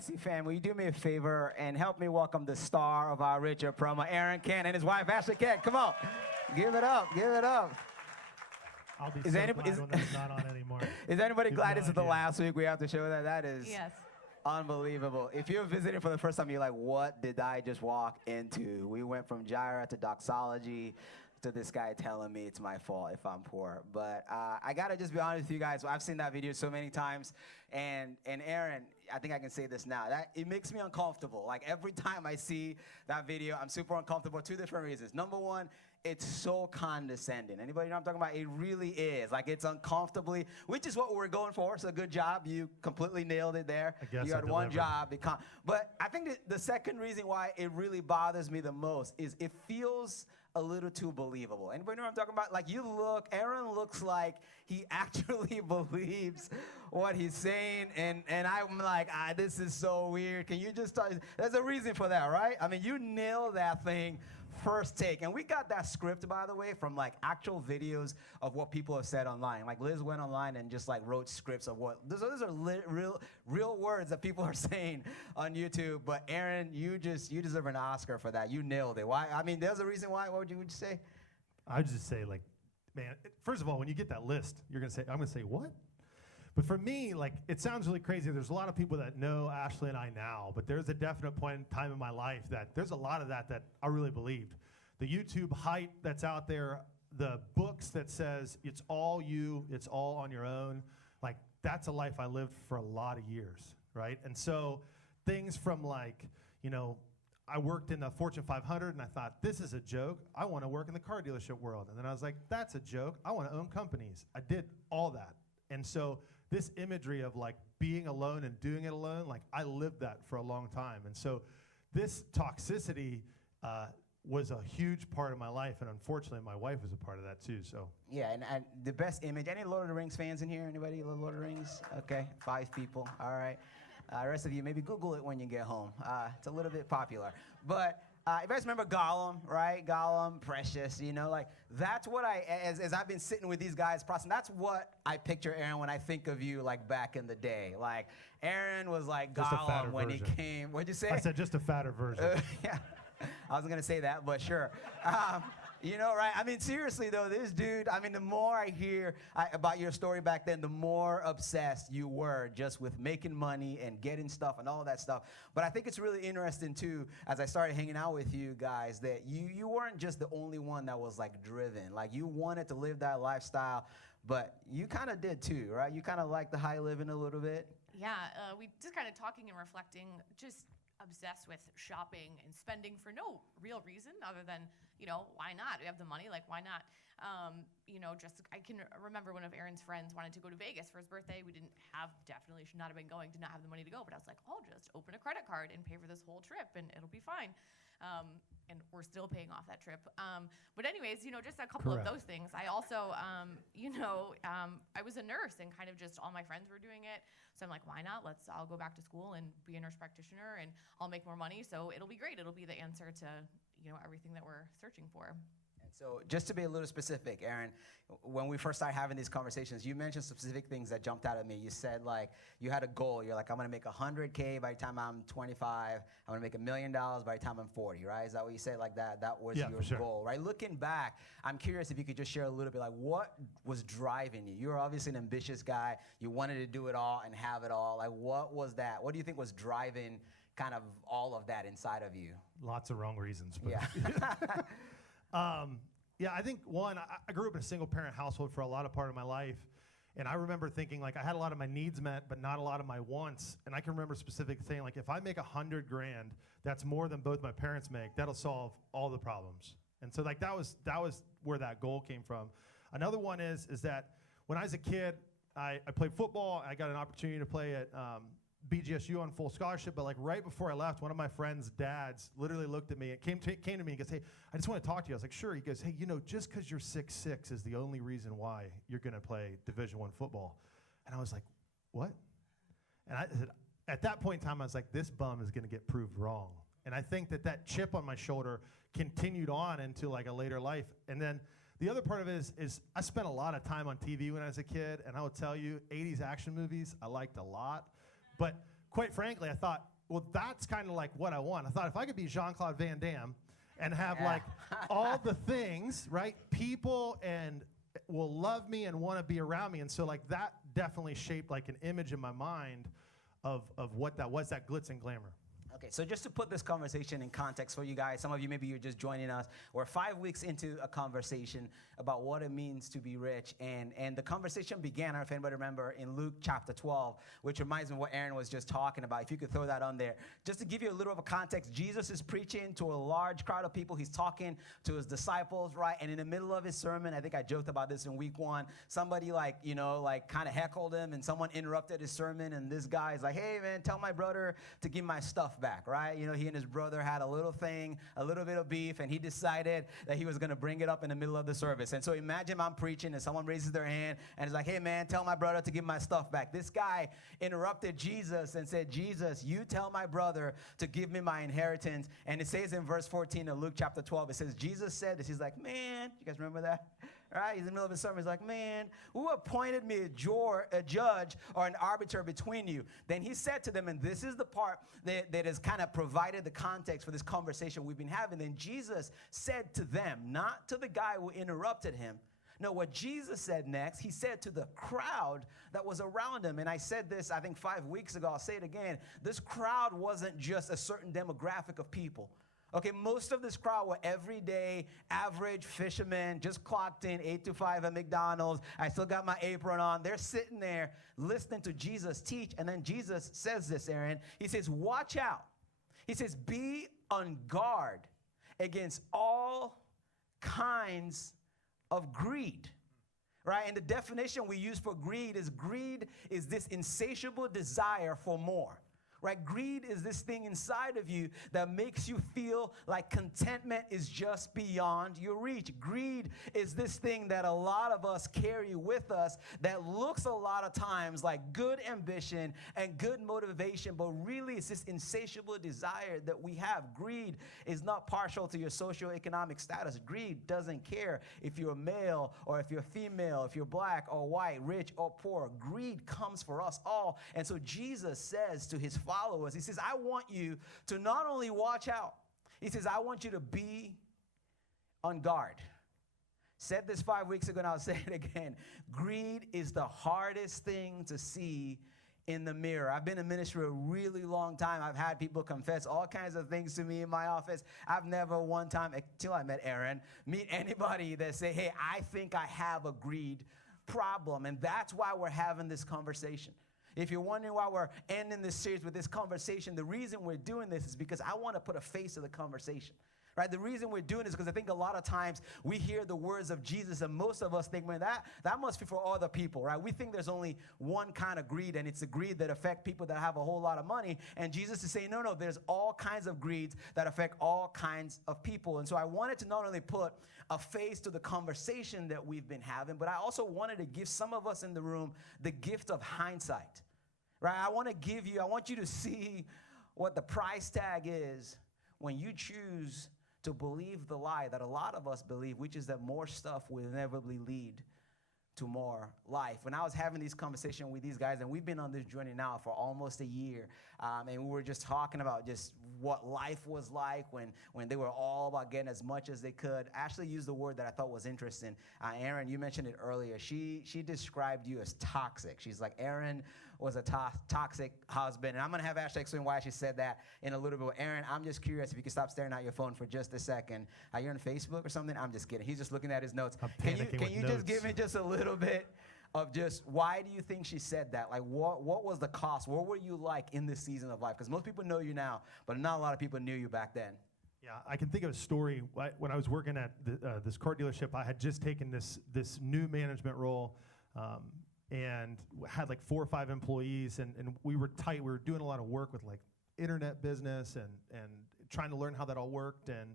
SC fan, will you do me a favor and help me welcome the star of our Richard promo, Aaron Kent, and his wife, Ashley Kent. Come on. Give it up. Give it up. I'll be glad when that's not on anymore. Is anybody glad this is the last week we have to show that? That is unbelievable. If you're visiting for the first time, you're like, what did I just walk into? We went from Gyra to doxology to this guy telling me it's my fault if I'm poor. But I got to just be honest with you guys. I've seen that video so many times. And Aaron, I think I can say this now. It makes me uncomfortable. Like, every time I see that video, I'm super uncomfortable. 2 different reasons. Number one, it's so condescending. Anybody know what I'm talking about? It really is. Like, it's uncomfortably, which is what we're going for. So good job. You completely nailed it there. I guess you had one job. But I think the second reason why it really bothers me the most is it feels a little too believable. Anybody know what I'm talking about? Like, Aaron looks like he actually believes what he's saying, and I'm like, this is so weird. Can you just tell? There's a reason for that, right? I mean, you nailed that thing first take. And we got that script, by the way, from like actual videos of what people have said online. Like, Liz went online and just like wrote scripts of what, those are real words that people are saying on YouTube. But Aaron, you deserve an Oscar for that. You nailed it. Why? I mean, there's a reason why. What would you say? I'd just say, like, man, first of all, when you get that list, I'm gonna say, what? But for me, like, it sounds really crazy. There's a lot of people that know Ashley and I now, but there's a definite point in time in my life that there's a lot of that I really believed. The YouTube hype that's out there, the books that says it's all you, it's all on your own, like, that's a life I lived for a lot of years, right? And so things from, like, you know, I worked in the Fortune 500 and I thought, this is a joke. I want to work in the car dealership world. And then I was like, that's a joke. I want to own companies. I did all that. And so this imagery of like being alone and doing it alone, like, I lived that for a long time. And so this toxicity was a huge part of my life, and unfortunately my wife was a part of that too. So yeah, and the best image, any Lord of the Rings fans in here? Anybody Lord of the Rings? Okay, 5 people, all right. The rest of you, maybe Google it when you get home. It's a little bit popular. But you guys remember Gollum, right? Gollum, Precious, you know, like, that's what as I've been sitting with these guys processing, that's what I picture Aaron when I think of you, like, back in the day. Like, Aaron was like Gollum when he came. What'd you say? I said just a fatter version. Yeah, I wasn't gonna say that, but sure. You know, right? I mean, seriously, though, this dude, I mean, the more I hear about your story back then, the more obsessed you were just with making money and getting stuff and all that stuff. But I think it's really interesting, too, as I started hanging out with you guys, that you weren't just the only one that was, like, driven. Like, you wanted to live that lifestyle, but you kind of did, too, right? You kind of like the high living a little bit. Yeah, we just kind of talking and reflecting, just obsessed with shopping and spending for no real reason other than, you know, why not? We have the money, like, why not? You know, just, I can remember one of Aaron's friends wanted to go to Vegas for his birthday. We definitely should not have been going, did not have the money to go, but I was like, I'll just open a credit card and pay for this whole trip and it'll be fine. And we're still paying off that trip. But anyways, you know, just a couple of those things. I also, you know, I was a nurse and kind of just all my friends were doing it. So I'm like, why not? I'll go back to school and be a nurse practitioner and I'll make more money. So it'll be great. It'll be the answer to, you know, everything that we're searching for. And so just to be a little specific, Aaron, when we first started having these conversations, you mentioned specific things that jumped out at me. You said, like, you had a goal. You're like, I'm going to make $100K by the time I'm 25. I'm going to make $1 million by the time I'm 40, right? Is that what you said? Like, that was your goal, right? Looking back, I'm curious if you could just share a little bit, like, what was driving you? You were obviously an ambitious guy. You wanted to do it all and have it all. Like, what was that? What do you think was driving kind of all of that inside of you? Lots of wrong reasons. But Yeah. Yeah, I think, one, I grew up in a single-parent household for a lot of part of my life, and I remember thinking, like, I had a lot of my needs met, but not a lot of my wants, and I can remember specifically saying, like, if I make $100 grand, that's more than both my parents make. That'll solve all the problems. And so, like, that was where that goal came from. Another one is that when I was a kid, I played football. I got an opportunity to play at BGSU on full scholarship, but like right before I left, one of my friend's dads literally looked at me and came to me and goes, hey, I just want to talk to you. I was like, sure. He goes, hey, you know, just because you're 6'6" is the only reason why you're going to play Division I football. And I was like, what? And I said, at that point in time, I was like, this bum is going to get proved wrong. And I think that chip on my shoulder continued on into like a later life. And then the other part of it is I spent a lot of time on TV when I was a kid, and I will tell you, 80s action movies I liked a lot. But quite frankly, I thought, well, that's kind of like what I want. I thought if I could be Jean-Claude Van Damme and have like all the things, right? People and will love me and want to be around me. And so like that definitely shaped like an image in my mind of what that was, that glitz and glamour. Okay, so just to put this conversation in context for you guys, some of you, maybe you're just joining us. We're 5 weeks into a conversation about what it means to be rich. And the conversation began, I don't know if anybody remember, in Luke chapter 12, which reminds me of what Aaron was just talking about. If you could throw that on there. Just to give you a little of a context, Jesus is preaching to a large crowd of people. He's talking to his disciples, right? And in the middle of his sermon, I think I joked about this in week 1, somebody kind of heckled him, and someone interrupted his sermon, and this guy's like, hey, man, tell my brother to give my stuff back, right? You know, he and his brother had a little thing, a little bit of beef, and he decided that he was going to bring it up in the middle of the service. And so imagine I'm preaching and someone raises their hand and is like, hey, man, tell my brother to give my stuff back. This guy interrupted Jesus and said, Jesus, you tell my brother to give me my inheritance. And it says in verse 14 of Luke chapter 12, it says, Jesus said this. He's like, man, you guys remember that? Right? He's in the middle of his sermon. He's like, man, who appointed me a judge or an arbiter between you? Then he said to them, and this is the part that has kind of provided the context for this conversation we've been having. Then Jesus said to them, not to the guy who interrupted him. No, what Jesus said next, he said to the crowd that was around him. And I said this, I think 5 weeks ago. I'll say it again. This crowd wasn't just a certain demographic of people. Okay, most of this crowd were everyday, average fishermen, just clocked in 8 to 5 at McDonald's. I still got my apron on. They're sitting there listening to Jesus teach. And then Jesus says this, Aaron. He says, watch out. He says, be on guard against all kinds of greed. Right? And the definition we use for greed is this insatiable desire for more. Right? Greed is this thing inside of you that makes you feel like contentment is just beyond your reach. Greed is this thing that a lot of us carry with us that looks a lot of times like good ambition and good motivation, but really it's this insatiable desire that we have. Greed is not partial to your socioeconomic status. Greed doesn't care if you're male or if you're female, if you're black or white, rich or poor. Greed comes for us all. And so Jesus says to his followers, he says, I want you to not only watch out, he says, I want you to be on guard. Said this 5 weeks ago, and I'll say it again. Greed is the hardest thing to see in the mirror. I've been in ministry a really long time. I've had people confess all kinds of things to me in my office. I've never one time, until I met Aaron, meet anybody that say, hey, I think I have a greed problem. And that's why we're having this conversation. If you're wondering why we're ending this series with this conversation, the reason we're doing this is because I want to put a face to the conversation. Right? The reason we're doing this is because I think a lot of times we hear the words of Jesus and most of us think, man, that must be for other people, right? We think there's only one kind of greed, and it's the greed that affects people that have a whole lot of money. And Jesus is saying, no, there's all kinds of greeds that affect all kinds of people. And so I wanted to not only put a face to the conversation that we've been having, but I also wanted to give some of us in the room the gift of hindsight. Right? I want you to see what the price tag is when you choose to believe the lie that a lot of us believe, which is that more stuff will inevitably lead to more life. When I was having these conversations with these guys, and we've been on this journey now for almost a year, and we were just talking about just what life was like when they were all about getting as much as they could. Ashley used the word that I thought was interesting. Aaron, you mentioned it earlier. She described you as toxic. She's like, Aaron was a toxic husband. And I'm going to have Ashley explain why she said that in a little bit. Aaron, I'm just curious if you could stop staring at your phone for just a second. Are you on Facebook or something? I'm just kidding. He's just looking at his notes. Can you just give me just a little bit of just why do you think she said that? Like, what was the cost? What were you like in this season of life? Because most people know you now, but not a lot of people knew you back then. Yeah, I can think of a story. When I was working at this car dealership, I had just taken this new management role, and had like 4 or 5 employees, and we were tight. We were doing a lot of work with like internet business and trying to learn how that all worked. And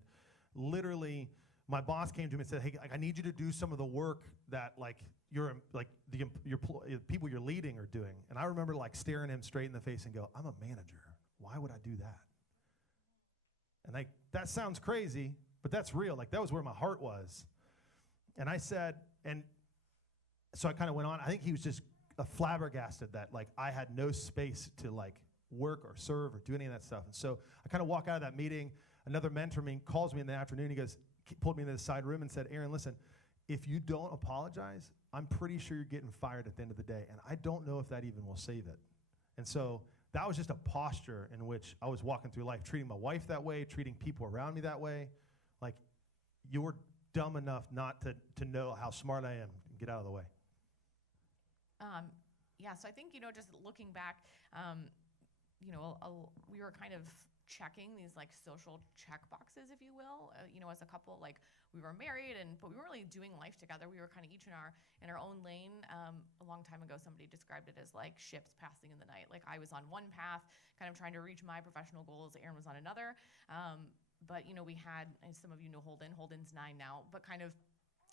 literally, my boss came to me and said, "Hey, I need you to do some of the work that like your people you're leading are doing." And I remember like staring him straight in the face and go, "I'm a manager. Why would I do that?" And like that sounds crazy, but that's real. Like that was where my heart was. And I said, and so I kind of went on. I think he was just flabbergasted that like I had no space to like work or serve or do any of that stuff. And so I kind of walk out of that meeting. Another mentor of mine calls me in the afternoon. He pulled me into the side room and said, Aaron, listen, if you don't apologize, I'm pretty sure you're getting fired at the end of the day. And I don't know if that even will save it. And so that was just a posture in which I was walking through life, treating my wife that way, treating people around me that way. Like, you're dumb enough not to know how smart I am. Get out of the way. Yeah, so I think, just looking back, we were kind of checking these like social check boxes, if you will, as a couple. Like, we were married, but we weren't really doing life together. We were kind of each in our own lane. A long time ago, somebody described it as like ships passing in the night. Like, I was on one path, kind of trying to reach my professional goals. Aaron was on another. But we had, as some of you know, Holden's 9 now, but kind of,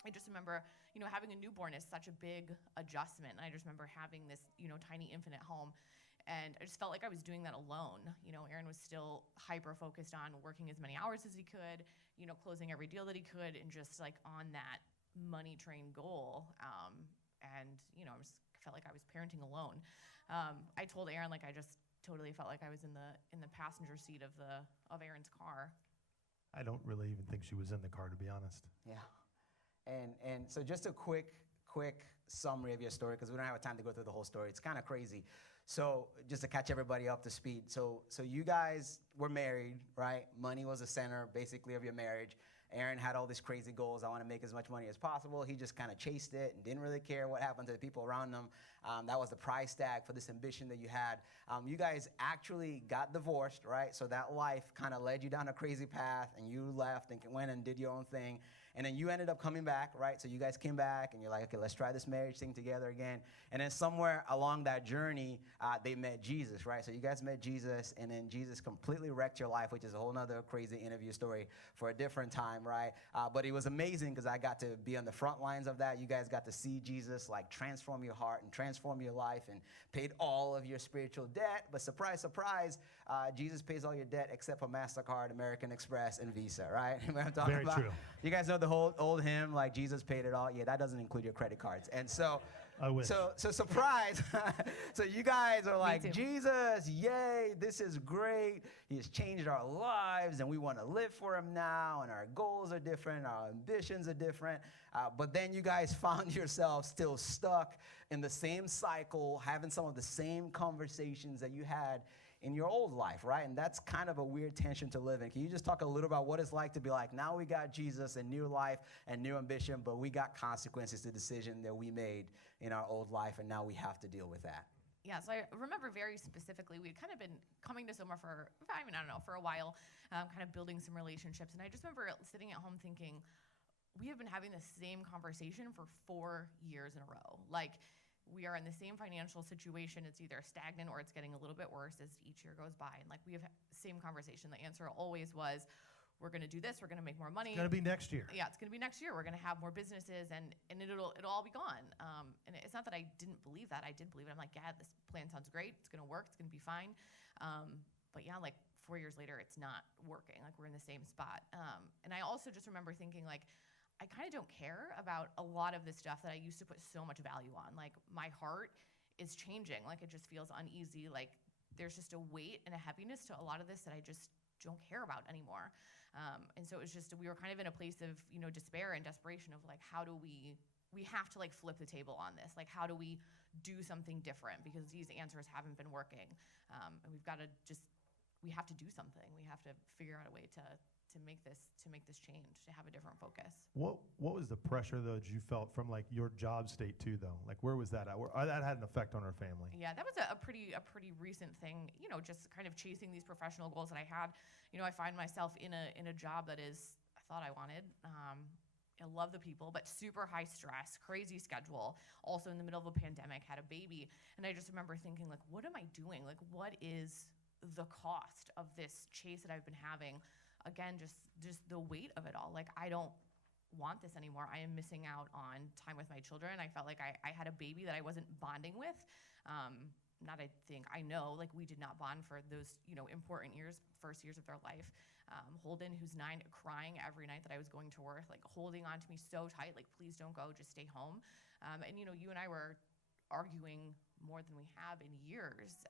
I just remember, having a newborn is such a big adjustment. And I just remember having this, tiny infant at home. And I just felt like I was doing that alone. Aaron was still hyper-focused on working as many hours as he could, closing every deal that he could, and just like on that money train goal. I just felt like I was parenting alone. I told Aaron, like, I just totally felt like I was in the passenger seat of Aaron's car. I don't really even think she was in the car, to be honest. Yeah. And so just a quick summary of your story, because we don't have time to go through the whole story. It's kind of crazy. So just to catch everybody up to speed. So you guys were married, right? Money was the center, basically, of your marriage. Aaron had all these crazy goals. I want to make as much money as possible. He just kind of chased it and didn't really care what happened to the people around him. That was the price tag for this ambition that you had. You guys actually got divorced, right? So that life kind of led you down a crazy path, and you left and went and did your own thing. And then you ended up coming back, right? So you guys came back, and you're like, okay, let's try this marriage thing together again. And then somewhere along that journey, they met Jesus, right? So you guys met Jesus, and then Jesus completely wrecked your life, which is a whole nother crazy interview story for a different time, right? But it was amazing because I got to be on the front lines of that. You guys got to see Jesus, like, transform your heart and transform your life, and paid all of your spiritual debt. But surprise, surprise, Jesus pays all your debt except for MasterCard, American Express, and Visa, right? You know what I'm talking Very about? true. You guys know the whole old hymn, like, Jesus paid it all? Yeah, that doesn't include your credit cards. And so, I wish. So surprise. So you guys are like, Jesus, yay, this is great. He has changed our lives, and we want to live for him now, and our goals are different, our ambitions are different. But then you guys found yourselves still stuck in the same cycle, having some of the same conversations that you had in your old life, right? And that's kind of a weird tension to live in. Can you just talk a little about what it's like to be like, now we got Jesus and new life and new ambition, but we got consequences to the decision that we made in our old life, and now we have to deal with that? Yeah, so I remember very specifically, we'd kind of been coming to Soma for a while, kind of building some relationships. And I just remember sitting at home thinking, we have been having the same conversation for 4 years in a row. Like, we are in the same financial situation. It's either stagnant or it's getting a little bit worse as each year goes by. And like, we have the same conversation. The answer always was, we're going to do this. We're going to make more money. It's going to be next year. Yeah, it's going to be next year. We're going to have more businesses, and it'll all be gone. And it's not that I didn't believe that. I did believe it. I'm like, yeah, this plan sounds great. It's going to work. It's going to be fine. But yeah, like 4 years later, it's not working. Like, we're in the same spot. And I also just remember thinking, like, I kind of don't care about a lot of the stuff that I used to put so much value on. Like, my heart is changing. Like, it just feels uneasy. Like, there's just a weight and a heaviness to a lot of this that I just don't care about anymore. And so it was just, we were kind of in a place of, despair and desperation of like, how do we have to like flip the table on this? Like, how do we do something different? Because these answers haven't been working. And we have to do something. We have to figure out a way to make this change, to have a different focus. What was the pressure though that you felt from like your job state too though? Like, where was that at? That had an effect on our family. Yeah, that was a pretty recent thing. Just kind of chasing these professional goals that I had. I find myself in a job that is, I thought I wanted. I love the people, but super high stress, crazy schedule. Also in the middle of a pandemic, had a baby, and I just remember thinking, like, what am I doing? Like, what is the cost of this chase that I've been having? Again, just the weight of it all. Like, I don't want this anymore. I am missing out on time with my children. I felt like I had a baby that I wasn't bonding with. I know, like, we did not bond for those, important first years of their life. Holden, who's 9, crying every night that I was going to work, like, holding on to me so tight, like, please don't go, just stay home. And you and I were arguing more than we have in years.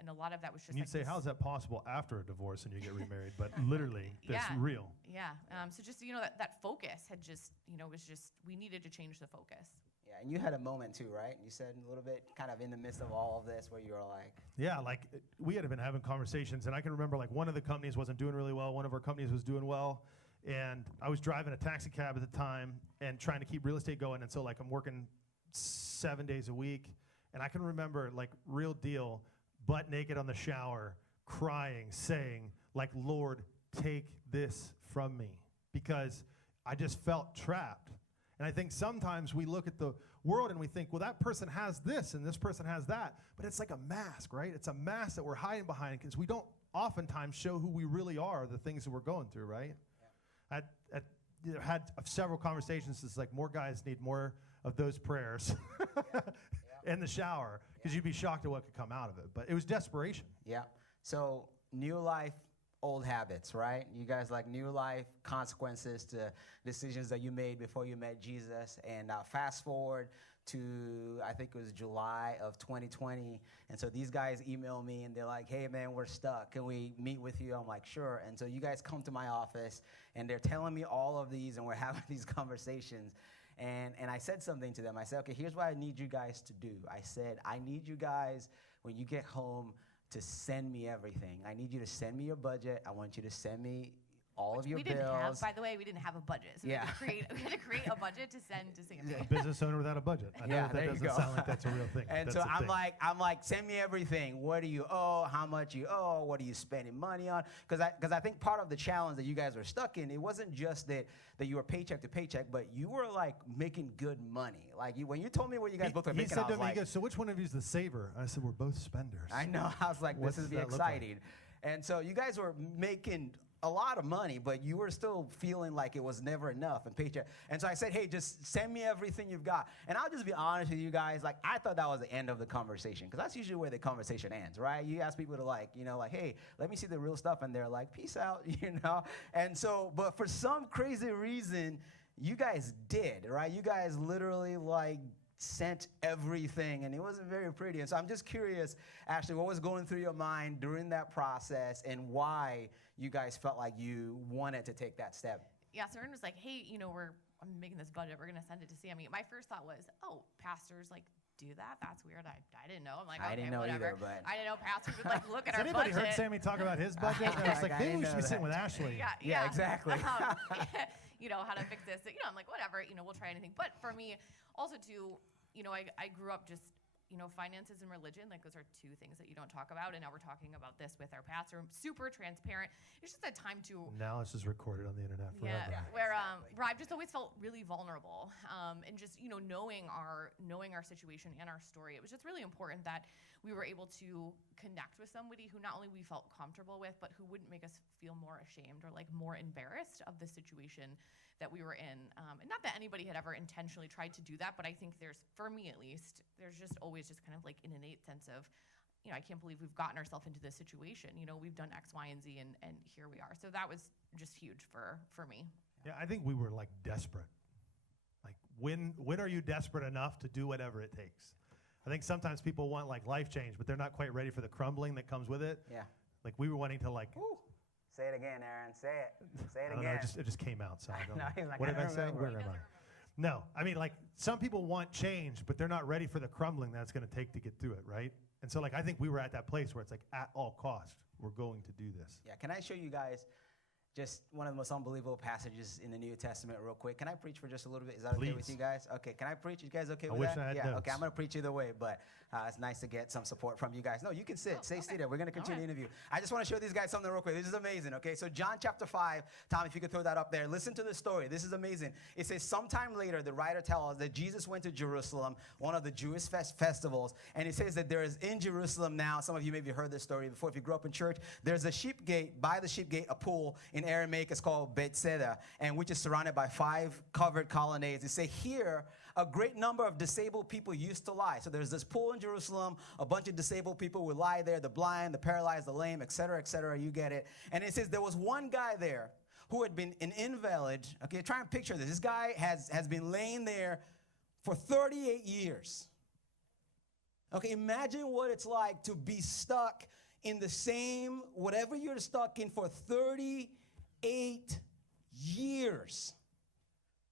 And a lot of that was just And you'd like say, this- how is that possible after a divorce and you get remarried? But literally, that's Yeah. real. Yeah. So just, that focus had just, was just, we needed to change the focus. Yeah, and you had a moment too, right? You said a little bit kind of in the midst of all of this where you were like, Yeah, like we had been having conversations, and I can remember like one of the companies wasn't doing really well, one of our companies was doing well, and I was driving a taxi cab at the time and trying to keep real estate going, and so like I'm working 7 days a week, and I can remember like real deal, butt naked on the shower, crying, saying like, Lord, take this from me, because I just felt trapped. And I think sometimes we look at the world and we think, well, that person has this and this person has that. But it's like a mask, right? It's a mask that we're hiding behind because we don't oftentimes show who we really are, the things that we're going through, right? Yeah. Had several conversations. It's like more guys need more of those prayers in the shower because you'd be shocked at what could come out of it. But it was desperation. Yeah. So new life, old habits, right? You guys like new life, consequences to decisions that you made before you met Jesus. And fast forward to, I think it was July of 2020. And so these guys email me and they're like, hey man, we're stuck. Can we meet with you? I'm like, sure. And so you guys come to my office and they're telling me all of these and we're having these conversations. And I said something to them. I said, okay, here's what I need you guys to do. I said, I need you guys, when you get home, to send me everything. I need you to send me your budget. I want you to send me all of your bills. By the way, we didn't have a budget. So Yeah. we had to create a budget to send to Sandy. A business owner without a budget. I know Yeah, that there you doesn't go. sound like that's a real thing. And That's so a I'm thing. like, send me everything. What do you owe? How much you owe? What are you spending money on? Because I think part of the challenge that you guys were stuck in, it wasn't just that you were paycheck to paycheck, but you were like making good money. Like when you told me what you guys both were He making, said I to was me, like, he goes, so which one of you is the saver? I said, we're both spenders. I know. I was like, What's this is that look like? exciting. And so you guys were making a lot of money, but you were still feeling like it was never enough in paycheck. And so I said, hey, just send me everything you've got. And I'll just be honest with you guys, like I thought that was the end of the conversation, because that's usually where the conversation ends, right? You ask people to like, hey, let me see the real stuff, and they're like, peace out, And so, but for some crazy reason, you guys did, right? You guys literally like sent everything, and it wasn't very pretty. And so I'm just curious, Ashley, what was going through your mind during that process and why you guys felt like you wanted to take that step? Yeah, so Aaron was like, hey, I'm making this budget. We're going to send it to Sammy. My first thought was, oh, pastors like do that? That's weird. I didn't know. I'm like, okay, I didn't know whatever. either, but I didn't know pastors would like look at Has our anybody budget. heard Sammy talk about his budget? And I was like, I maybe we didn't should be know sitting that. with Ashley. Yeah, exactly. How to fix this. I'm like, whatever, we'll try anything. But for me, also too, I grew up just, finances and religion, like those are two things that you don't talk about. And now we're talking about this with our pastor. Super transparent. It's just a time to. Now it's just recorded on the internet forever. Yeah, where I've just always felt really vulnerable, and just knowing our situation and our story, it was just really important that we were able to connect with somebody who not only we felt comfortable with, but who wouldn't make us feel more ashamed or like more embarrassed of the situation that we were in. And not that anybody had ever intentionally tried to do that, but I think for me at least, there's just always just kind of like an innate sense of, I can't believe we've gotten ourselves into this situation. We've done X, Y, and Z, and here we are. So that was just huge for me. Yeah, I think we were like desperate. Like when are you desperate enough to do whatever it takes? I think sometimes people want like life change, but they're not quite ready for the crumbling that comes with it. Yeah. Like we were wanting to like. Woo. Say it again, Aaron. Say it. Say it I don't again. know, it just came out. So I don't No, know. he's like, What I did I don't say? remember. Where am I? No, I mean like some people want change, but they're not ready for the crumbling that it's going to take to get through it, right? And so like I think we were at that place where it's like at all cost, we're going to do this. Yeah, can I show you guys just one of the most unbelievable passages in the New Testament real quick? Can I preach for just a little bit? Is that okay with Please. you guys? Okay, can I preach? You guys okay with wish that? I had Yeah, notes. okay, I'm going to preach either way, but it's nice to get some support from you guys. No, you can sit. Stay seated. We're going to continue the interview. I just want to show these guys something real quick. This is amazing, okay? So John chapter 5, Tom, if you could throw that up there. Listen to the story. This is amazing. It says, sometime later, the writer tells us that Jesus went to Jerusalem, one of the Jewish festivals, and it says that there is in Jerusalem now, some of you maybe heard this story before if you grew up in church, there's a sheep gate, by the sheep gate, a pool in Aramaic, it's called Bethesda, and which is surrounded by 5 covered colonnades. It say here, a great number of disabled people used to lie. So there's this pool in Jerusalem, a bunch of disabled people would lie there, the blind, the paralyzed, the lame, et cetera, you get it. And it says there was one guy there who had been an invalid. Okay, try and picture this. This guy has been laying there for 38 years. Okay, imagine what it's like to be stuck in the same, whatever you're stuck in for 38 years.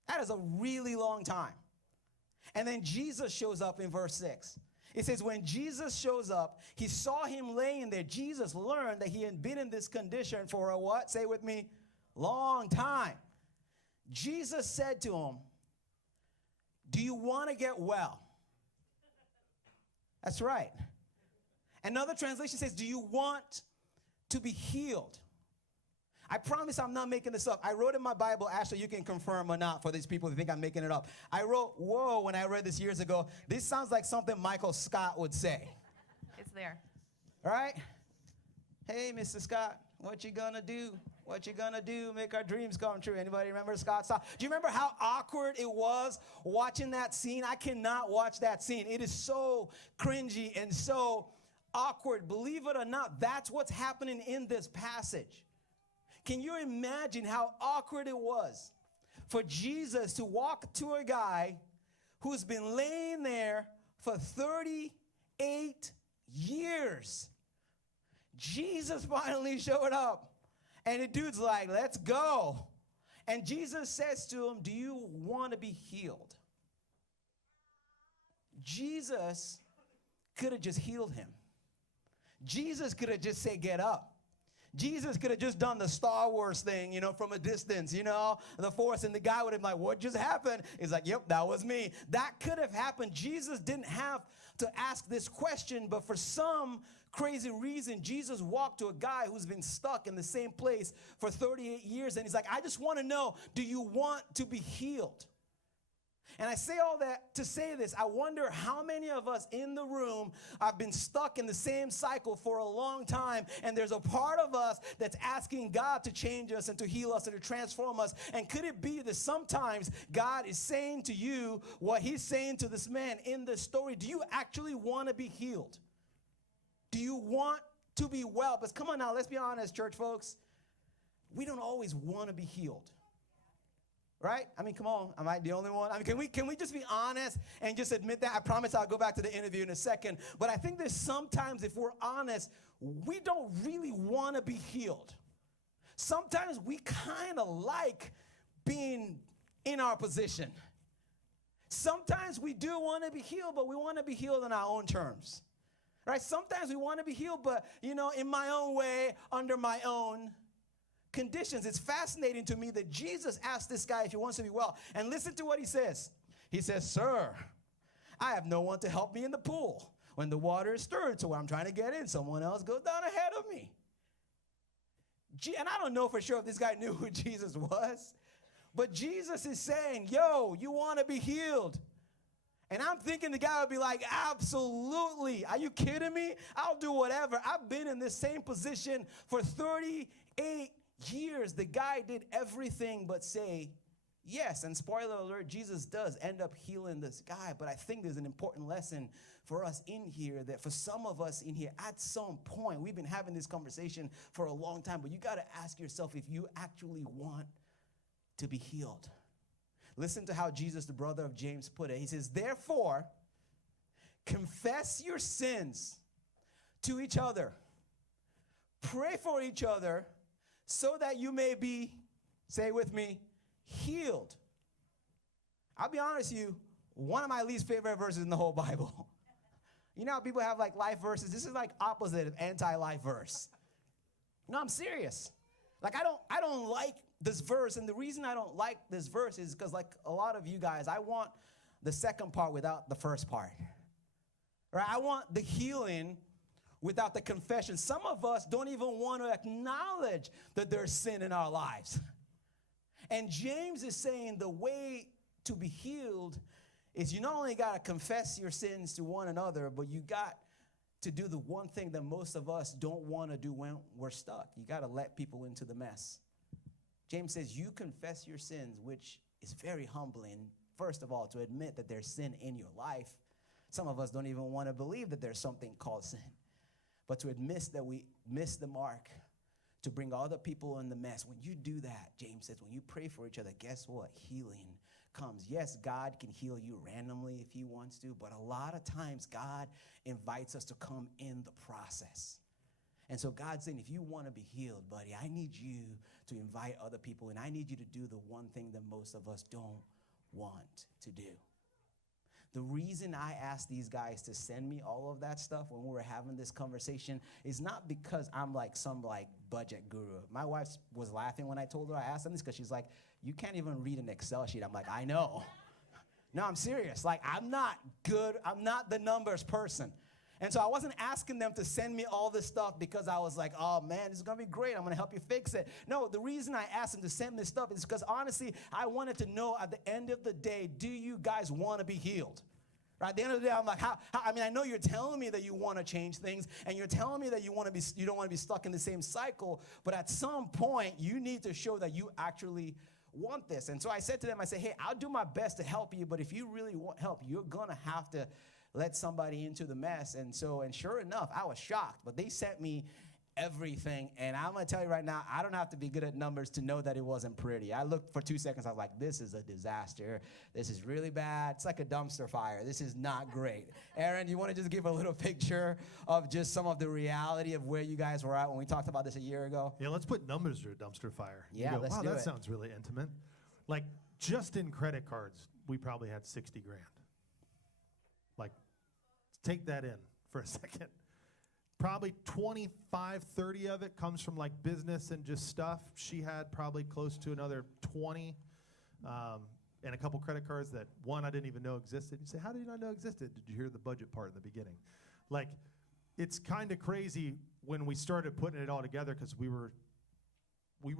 That is a really long time. And then Jesus shows up in verse 6. It says, when Jesus shows up, he saw him laying there. Jesus learned that he had been in this condition for a what? Say with me, long time. Jesus said to him, do you want to get well? That's right. Another translation says, do you want to be healed? I promise I'm not making this up. I wrote in my Bible, Ashley, you can confirm or not for these people who think I'm making it up. I wrote, whoa, when I read this years ago. This sounds like something Michael Scott would say. It's there. All right? Hey, Mr. Scott, what you gonna do? What you gonna do? Make our dreams come true. Anybody remember Scott? Do you remember how awkward it was watching that scene? I cannot watch that scene. It is so cringy and so awkward. Believe it or not, that's what's happening in this passage. Can you imagine how awkward it was for Jesus to walk to a guy who's been laying there for 38 years? Jesus finally showed up. And the dude's like, let's go. And Jesus says to him, do you want to be healed? Jesus could have just healed him. Jesus could have just said, get up. Jesus could have just done the Star Wars thing, you know, from a distance, you know, the Force, and the guy would have been like, what just happened? He's like, yep, that was me. That could have happened. Jesus didn't have to ask this question, but for some crazy reason, Jesus walked to a guy who's been stuck in the same place for 38 years, and he's like, I just want to know, do you want to be healed? And I say all that to say this. I wonder how many of us in the room have been stuck in the same cycle for a long time, and there's a part of us that's asking God to change us and to heal us and to transform us. And could it be that sometimes God is saying to you what he's saying to this man in this story? Do you actually want to be healed? Do you want to be well? But come on now, let's be honest, church folks. We don't always want to be healed. Right? I mean, come on. Am I the only one? I mean, can we just be honest and just admit that? I promise I'll go back to the interview in a second. But I think there's sometimes, if we're honest, we don't really want to be healed. Sometimes we kind of like being in our position. Sometimes we do want to be healed, but we want to be healed on our own terms. Right? Sometimes we want to be healed, but, you know, in my own way, under my own conditions. It's fascinating to me that Jesus asked this guy if he wants to be well. And listen to what he says. He says, sir, I have no one to help me in the pool when the water is stirred to where I'm trying to get in. Someone else goes down ahead of me. And I don't know for sure if this guy knew who Jesus was, but Jesus is saying, yo, you want to be healed? And I'm thinking the guy would be like, absolutely. Are you kidding me? I'll do whatever. I've been in this same position for 38 years. The guy did everything but say yes. And spoiler alert, Jesus does end up healing this guy. But I think there's an important lesson for us in here, that for some of us in here, at some point, we've been having this conversation for a long time, but you got to ask yourself if you actually want to be healed. Listen to how Jesus, the brother of James, put it. He says, therefore, confess your sins to each other. Pray for each other so that you may be, say with me, healed. I'll be honest with you, one of my least favorite verses in the whole Bible. You know how people have like life verses? This is like opposite of anti-life verse. No, I'm serious. Like I don't like this verse, and the reason I don't like this verse is because, like a lot of you guys, I want the second part without the first part. Right? I want the healing without the confession. Some of us don't even want to acknowledge that there's sin in our lives. And James is saying the way to be healed is you not only got to confess your sins to one another, but you got to do the one thing that most of us don't want to do when we're stuck. You got to let people into the mess. James says you confess your sins, which is very humbling, first of all, to admit that there's sin in your life. Some of us don't even want to believe that there's something called sin. But to admit that we missed the mark, to bring other people in the mess. When you do that, James says, when you pray for each other, guess what? Healing comes. Yes, God can heal you randomly if he wants to, but a lot of times God invites us to come in the process. And so God's saying, if you want to be healed, buddy, I need you to invite other people, and I need you to do the one thing that most of us don't want to do. The reason I asked these guys to send me all of that stuff when we were having this conversation is not because I'm like some like budget guru. My wife was laughing when I told her I asked them this because she's like, you can't even read an Excel sheet. I'm like, I know. No, I'm serious. Like, I'm not good. I'm not the numbers person. And so I wasn't asking them to send me all this stuff because I was like, oh, man, this is going to be great. I'm going to help you fix it. No, the reason I asked them to send me stuff is because, honestly, I wanted to know at the end of the day, do you guys want to be healed? Right? At the end of the day, I'm like, I mean, I know you're telling me that you want to change things, and you're telling me that you don't want to be stuck in the same cycle, but at some point, you need to show that you actually want this. And so I said to them, I said, hey, I'll do my best to help you, but if you really want help, you're going to have to let somebody into the mess. And sure enough, I was shocked, but they sent me everything. And I'm going to tell you right now, I don't have to be good at numbers to know that it wasn't pretty. I looked for 2 seconds. I was like, this is a disaster. This is really bad. It's like a dumpster fire. This is not great. Aaron, you want to just give a little picture of just some of the reality of where you guys were at when we talked about this a year ago? Yeah, let's put numbers to a dumpster fire. Yeah, let's do it. That sounds really intimate. Like, just in credit cards, we probably had 60 grand. Like, take that in for a second. Probably 25, 30 of it comes from like business and just stuff. She had probably close to another 20 and a couple credit cards that one I didn't even know existed. You say, how did you not know existed? Did you hear the budget part in the beginning? Like, it's kind of crazy when we started putting it all together because we were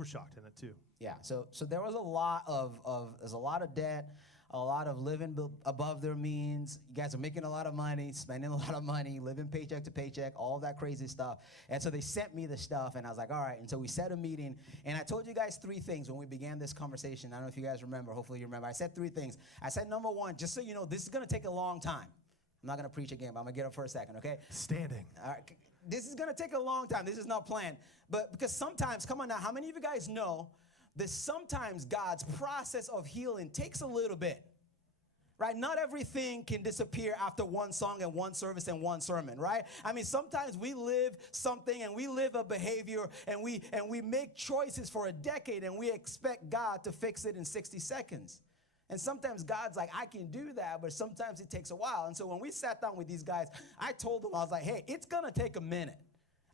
shocked in it too. Yeah, so there was a lot of debt, a lot of living above their means. You guys are making a lot of money, spending a lot of money, living paycheck to paycheck, all that crazy stuff. And so they sent me the stuff, and I was like, all right. And so we set a meeting, and I told you guys 3 things when we began this conversation. I don't know if you guys remember. Hopefully you remember. I said 3 things. I said, number 1, just so you know, this is going to take a long time. I'm not going to preach again, but I'm going to get up for a second, okay? Standing. All right. This is going to take a long time. This is not planned. But because sometimes, come on now, how many of you guys know that sometimes God's process of healing takes a little bit? Right? Not everything can disappear after one song and one service and one sermon, right? I mean, sometimes we live something and we live a behavior and we make choices for a decade and we expect God to fix it in 60 seconds. And sometimes God's like, I can do that, but sometimes it takes a while. And so when we sat down with these guys, I told them, I was like, hey, it's going to take a minute.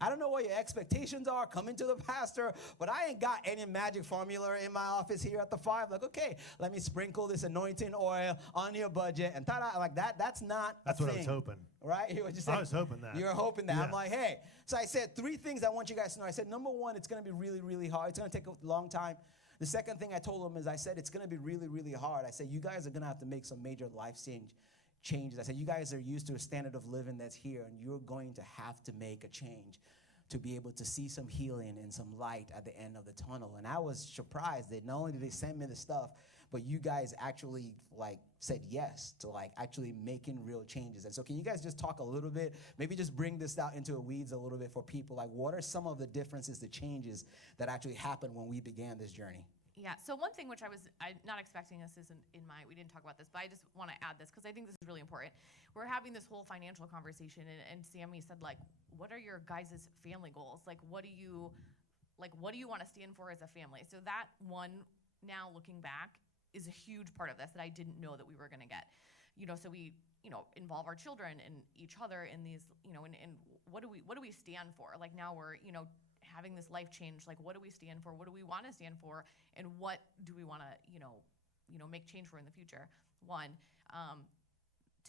I don't know what your expectations are coming to the pastor, but I ain't got any magic formula in my office here at the 5. Like, okay, let me sprinkle this anointing oil on your budget and ta-da. Like that's not That's a what thing, I was hoping. right? You were just saying, I was hoping that. You were hoping that. Yeah. I'm like, hey. So I said 3 things I want you guys to know. I said, number 1, it's going to be really, really hard. It's going to take a long time. The second thing I told them is I said, it's going to be really, really hard. I said, you guys are going to have to make some major life changes. I said, you guys are used to a standard of living that's here, and you're going to have to make a change to be able to see some healing and some light at the end of the tunnel. And I was surprised that not only did they send me the stuff, but you guys actually like said yes to like actually making real changes. And so can you guys just talk a little bit, maybe just bring this out into the weeds a little bit for people? Like, what are some of the differences, the changes that actually happened when we began this journey? Yeah, so one thing which I'm not expecting this isn't we didn't talk about this, but I just want to add this because I think this is really important. We're having this whole financial conversation, and Sammy said, like, what are your guys' family goals? Like, what do you want to stand for as a family? So that one, now looking back, is a huge part of this that I didn't know that we were going to get. So we, involve our children and each other in these, and what do we stand for? Like now we're, having this life change, like what do we stand for? What do we want to stand for? And what do we want to, make change for in the future? 1.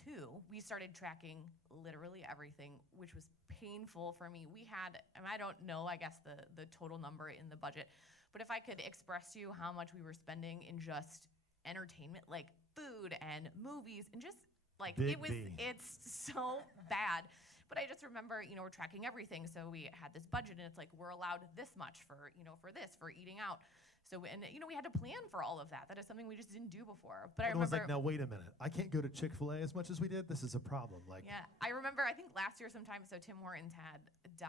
2, we started tracking literally everything, which was painful for me. We had, and I don't know, I guess the total number in the budget, but if I could express to you how much we were spending in just entertainment, like food and movies and just like it's so bad. But I just remember, we're tracking everything. So we had this budget and it's like, we're allowed this much for, for this, for eating out. So, and we had to plan for all of that. That is something we just didn't do before. But I Everyone's remember, like, no, wait a minute. I can't go to Chick-fil-A as much as we did. This is a problem. Like, yeah, I remember, I think last year sometime, so Tim Hortons had $1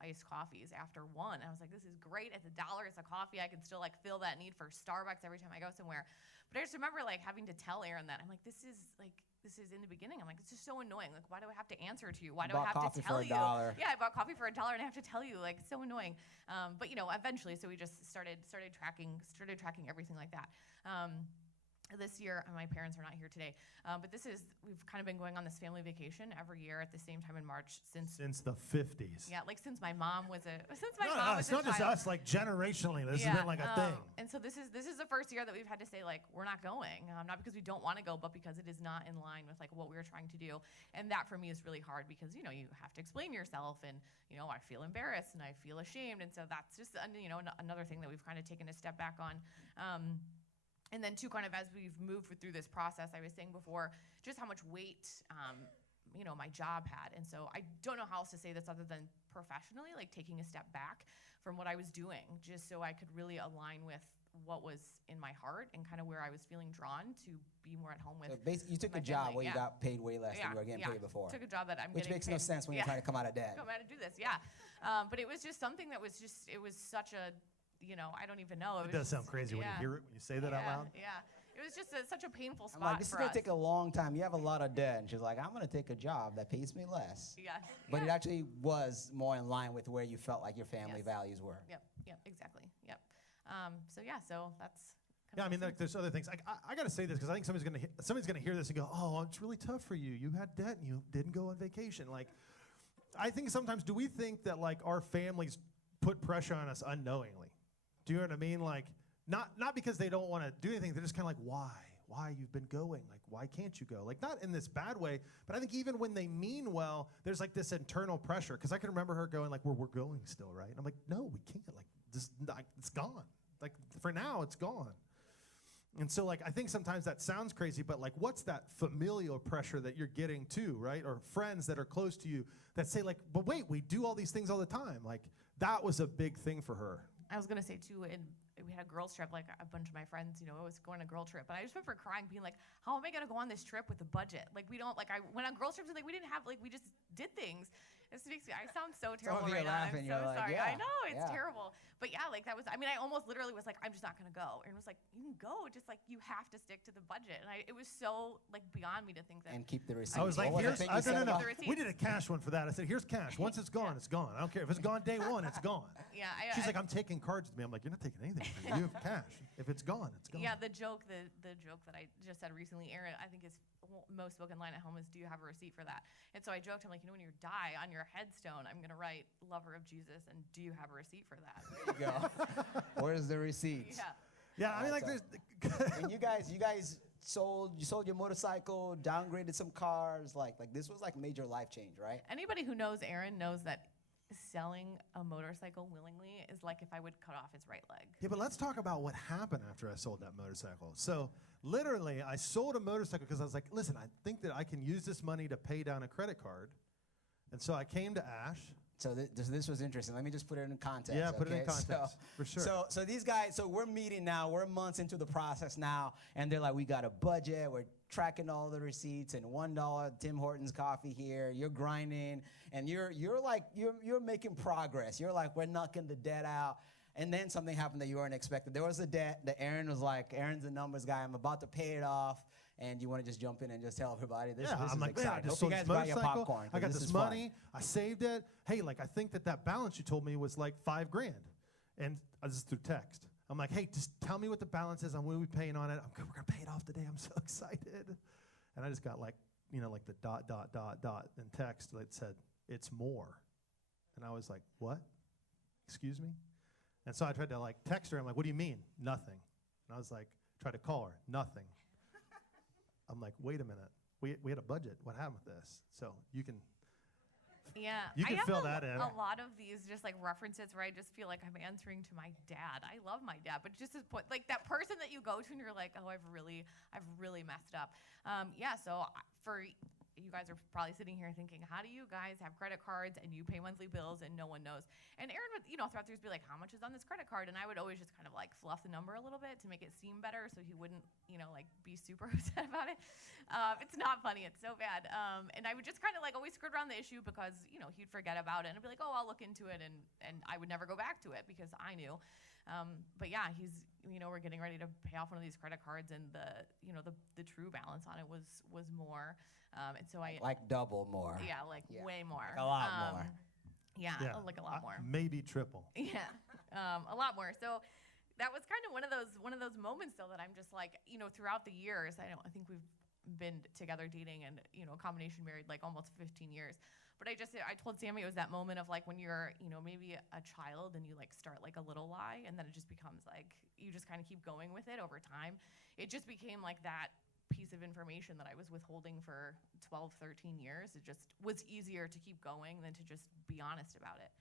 iced coffees after one. I was like, this is great. It's $1. It's a coffee. I can still like feel that need for Starbucks every time I go somewhere. But I just remember like having to tell Aaron that. I'm like, this is in the beginning. I'm like, it's just so annoying. Like, why do I have to answer to you? Why do I have to tell you? Yeah, I bought coffee for $1 and I have to tell you. Like, it's so annoying. But eventually, so we just started tracking everything like that. This year, my parents are not here today, but we've kind of been going on this family vacation every year at the same time in March since the 50s. Yeah, like since my mom was a It's not just us, like generationally. This has been like a thing. And so this is the first year that we've had to say like we're not going, not because we don't want to go, but because it is not in line with like what we were trying to do. And that for me is really hard because you have to explain yourself, and I feel embarrassed and I feel ashamed, and so that's just another thing that we've kind of taken a step back on. And then too, kind of as we've moved through this process, I was saying before, just how much weight, my job had. And so I don't know how else to say this other than professionally, like taking a step back from what I was doing, just so I could really align with what was in my heart and kind of where I was feeling drawn to be more at home with. So basically, you took a job where you got paid way less than you were getting paid before. Took a job that which makes no sense when you're trying to come out of debt. Come out and do this, yeah. But it was just something that was it was such a, I don't even know. It does sound crazy when you hear it, when you say that out loud. Yeah, it was just such a painful spot. I'm like, this is going to take a long time. You have a lot of debt. And she's like, I'm going to take a job that pays me less. Yeah. But it actually was more in line with where you felt like your family values were. Yep, exactly. Yep. So that's. Yeah, I mean, there's other things. I got to say this because I think somebody's gonna hear this and go, oh, it's really tough for you. You had debt and you didn't go on vacation. Like, I think sometimes, do we think that like our families put pressure on us unknowingly? Do you know what I mean? Like, not because they don't want to do anything. They're just kind of like, why? Why you've been going? Like, why can't you go? Like, not in this bad way, but I think even when they mean well, there's like this internal pressure. Because I can remember her going like, we're going still, right? And I'm like, no, we can't. Like, it's gone. Like, for now, it's gone. And so, like, I think sometimes that sounds crazy, but like, what's that familial pressure that you're getting too, right? Or friends that are close to you that say like, but wait, we do all these things all the time. Like, that was a big thing for her. I was gonna say too, and we had a girls trip, like a bunch of my friends, I was going on a girl trip, and I just remember crying, being like, how am I gonna go on this trip with a budget? Like, we don't, like, I went on girls trips and like we didn't have, like, we just did things. This makes me, I sound so terrible right now. I'm so sorry. I know, it's terrible. But yeah, like that was, I almost literally was like, I'm just not gonna go. And it was like, you can go, just like, you have to stick to the budget. And it was so like beyond me to think that. And keep the receipt. I was like, no. We did a cash one for that. I said, here's cash. Once it's gone, it's gone. I don't care. If it's gone day one, it's gone. Yeah. She's like, I'm taking cards with me. I'm like, you're not taking anything with me. You have cash. If it's gone, it's gone. Yeah, the joke that I just said recently, Aaron, I think is most spoken line at home is, do you have a receipt for that? And so I joked, I'm like, when you die, on your headstone, I'm gonna write lover of Jesus, and do you have a receipt for that? There you go. Where's the receipt? Yeah, I mean, like, there's. And you guys sold your motorcycle, downgraded some cars, like this was like major life change, right? Anybody who knows Aaron knows that selling a motorcycle willingly is like if I would cut off his right leg. Yeah, but let's talk about what happened after I sold that motorcycle. So literally, I sold a motorcycle because I was like, listen, I think that I can use this money to pay down a credit card. And so I came to Ash. So this was interesting. Let me just put it in context. Yeah, put it in context, for sure. So these guys, so we're meeting now. We're months into the process now, and they're like, we got a budget. We're tracking all the receipts, and $1 Tim Hortons coffee here. You're grinding, and you're making progress. You're like, we're knocking the debt out. And then something happened that you weren't expecting. There was a debt that Aaron was like, Aaron's the numbers guy. I'm about to pay it off. And you want to just jump in and just tell everybody this, this I'm is like, exciting. Man, I just Hope sold you guys this buy your motorcycle. popcorn. I got this fun. money. I saved it. Hey, like, I think that balance you told me was like $5,000. And I just through text. I'm like, hey, just tell me what the balance is. I'm going to be paying on it. We're going to pay it off today. I'm so excited. And I just got like, like the ... in text that said, it's more. And I was like, what? Excuse me? And so I tried to like text her. I'm like, what do you mean? Nothing. And I was like, try to call her. Nothing. I'm like, wait a minute. We had a budget. What happened with this? So you can fill that in. A lot of these just like references where I just feel like I'm answering to my dad. I love my dad, but just as point, like that person that you go to and you're like, oh, I've really messed up. So for you guys are probably sitting here thinking, how do you guys have credit cards and you pay monthly bills and no one knows? And Aaron would, throughout the years be like, how much is on this credit card? And I would always just kind of like fluff the number a little bit to make it seem better so he wouldn't, like be super upset about it. It's not funny. It's so bad. And I would just kind of like always skirt around the issue because, he'd forget about it and I'd be like, oh, I'll look into it. And I would never go back to it because I knew. But yeah, we're getting ready to pay off one of these credit cards and the true balance on it was more. And so like double more. Yeah, way more. Like a lot more. Yeah, like a lot more. Maybe triple. Yeah, a lot more. So that was kind of one of those moments though that I'm just like, throughout the years, I think we've been together dating and, combination married like almost 15 years. But I told Sammy it was that moment of like when you're, maybe a child and you like start like a little lie and then it just becomes like, you just kind of keep going with it over time. It just became like that piece of information that I was withholding for 12, 13 years. It just was easier to keep going than to just be honest about it.